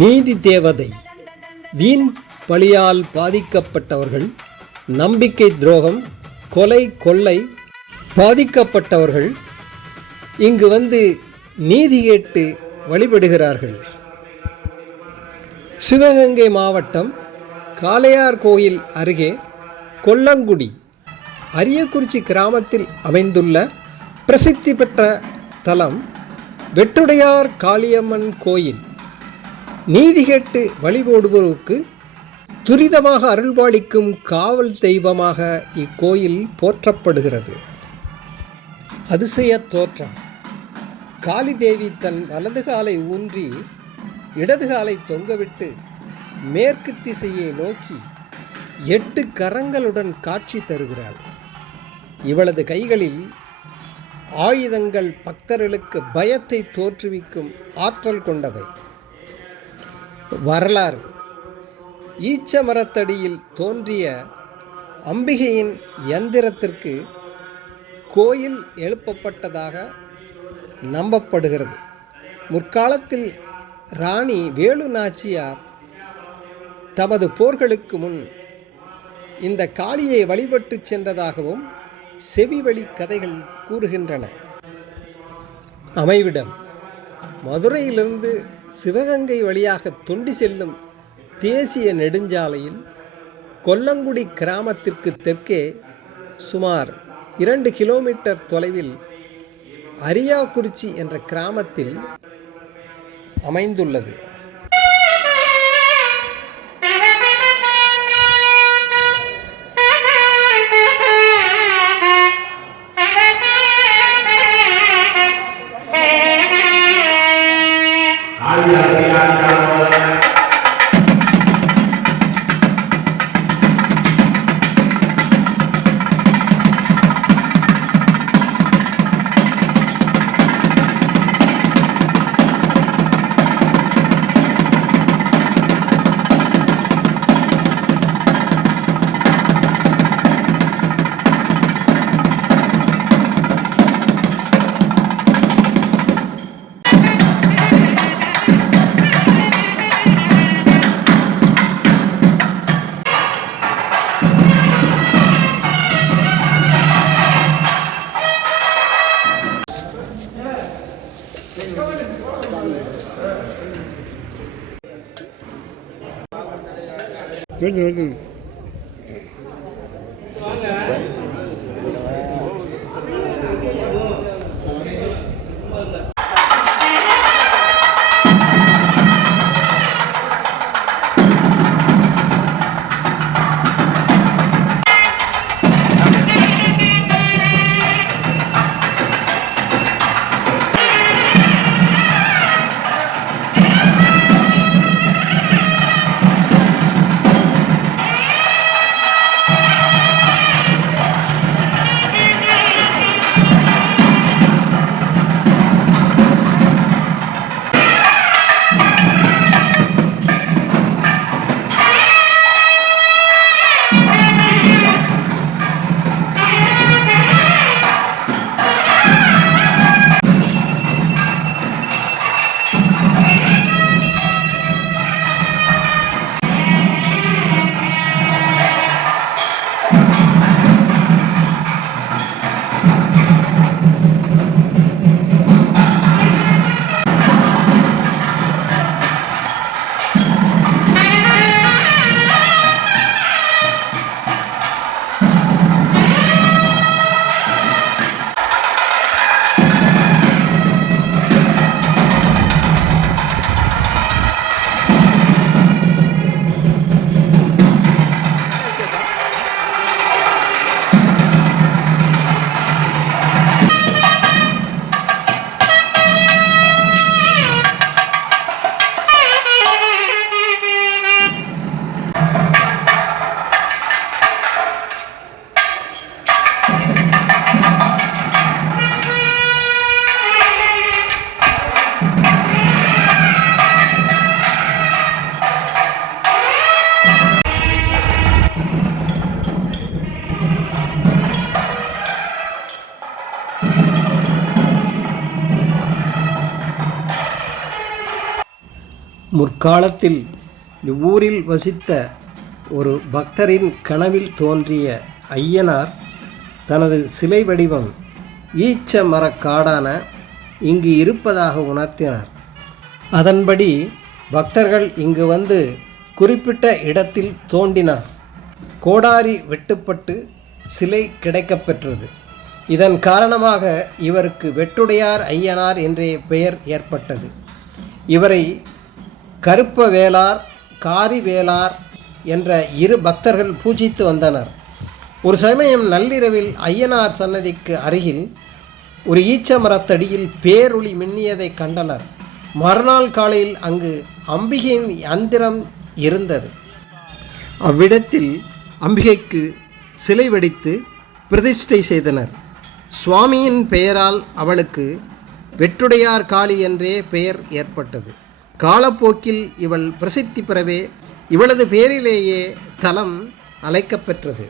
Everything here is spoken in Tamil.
நீதி தேவதை. வீண் பழியால் பாதிக்கப்பட்டவர்கள், நம்பிக்கை துரோகம், கொலை கொள்ளை பாதிக்கப்பட்டவர்கள் இங்கு வந்து நீதி கேட்டு வழிபடுகிறார்கள். சிவகங்கை மாவட்டம் காளையார் கோயில் அருகே கொல்லங்குடி அரியக்குறிச்சி கிராமத்தில் அமைந்துள்ள பிரசித்தி பெற்ற தலம் வெட்டுடையார் காளியம்மன் கோயில். நீதி கேட்டு வழிபடுவோருக்கு துரிதமாக அருள்பாலிக்கும் காவல் தெய்வமாக இக்கோயில் போற்றப்படுகிறது. அதிசய தோற்றம். காளி தேவி தன் வலது காலை ஊன்றி இடது காலை தொங்கவிட்டு மேற்கு திசையை நோக்கி 8 கரங்களுடன் காட்சி தருகிறாள். இவளது கைகளில் ஆயுதங்கள் பக்தர்களுக்கு பயத்தை தோற்றுவிக்கும் ஆற்றல் கொண்டவை. வரலாறு. ஈச்ச மரத்தடியில் தோன்றிய அம்பிகையின் யந்திரத்திற்கு கோயில் எழுப்பப்பட்டதாக நம்பப்படுகிறது. முற்காலத்தில் ராணி வேலு நாச்சியார் தமது போர்களுக்கு முன் இந்த காளியை வழிபட்டு சென்றதாகவும் செவிவழி கதைகள் கூறுகின்றன. அமைவிடம். மதுரையிலிருந்து சிவகங்கை வழியாக தொண்டி செல்லும் தேசிய நெடுஞ்சாலையில் கொல்லங்குடி கிராமத்திற்கு தெற்கே சுமார் 2 கிலோமீட்டர் தொலைவில் அரியாக்குறிச்சி என்ற கிராமத்தில் அமைந்துள்ளது. வருது முற்காலத்தில் இவ்வூரில் வசித்த ஒரு பக்தரின் கனவில் தோன்றிய ஐயனார் தனது சிலை வடிவம் ஈச்ச மரக்காடான இங்கு இருப்பதாக உணர்த்தினார். அதன்படி பக்தர்கள் இங்கு வந்து குறிப்பிட்ட இடத்தில் தோண்டினார். கோடாரி வெட்டுப்பட்டு சிலை கிடைக்கப்பெற்றது. இதன் காரணமாக இவருக்கு வெட்டுடையார் ஐயனார் என்றே பெயர் ஏற்பட்டது. இவரை கருப்ப வேளார், காரி வேளார் என்ற இரு பக்தர்கள் பூஜித்து வந்தனர். ஒரு சமயம் நள்ளிரவில் ஐயனார் சன்னதிக்கு அருகில் ஒரு ஈச்ச மரத்தடியில் பேரொளி மின்னியதை கண்டனர். மறுநாள் காலையில் அங்கு அம்பிகையின் யந்திரம் இருந்தது. அவ்விடத்தில் அம்பிகைக்கு சிலை வடித்து பிரதிஷ்டை செய்தனர். சுவாமியின் பெயரால் அவளுக்கு வெட்டுடையார் காளி என்றே பெயர் ஏற்பட்டது. காலப்போக்கில் இவள் பிரசித்தி பெறவே இவளது பெயரிலேயே தலம் அழைக்கப்பெற்றது.